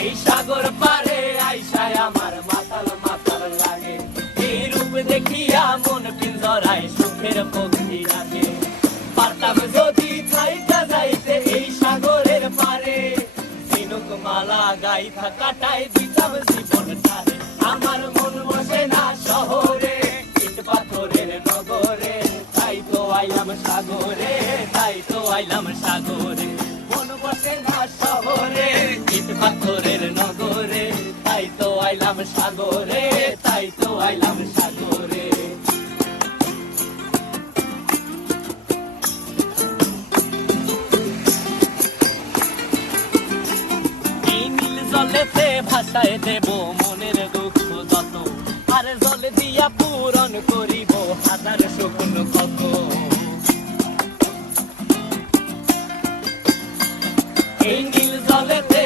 এই সাগর পারে আইসায় আমার মাতাল মাতাল লাগে, এই রূপ দেখিয়া মন পিঞ্জরায় সুখের পক্ষী রাখে। পারতাম যদি থাইকা যাইতে এই সাগরের পারে, ঝিনুক মালা গাইথা কাটাই দিতাম জীবনটারে। আমার মন বসে না শহরে, ইট পাথরের নগরে, তাই তো আইলাম সাগরে, তাই তো আইলাম সাগরে। মন বসে না শহরে, ইট পাথরের নগরে, তাই তো আইলাম সাগরে, তাই তো আইলাম সাগরে। এই নীল জলেতে ভাসায় দেব মনের দুঃখ যত, আর জলে দিয়া পূরণ করিব হাজার স্বপ্ন কত। এই নীল জলেতে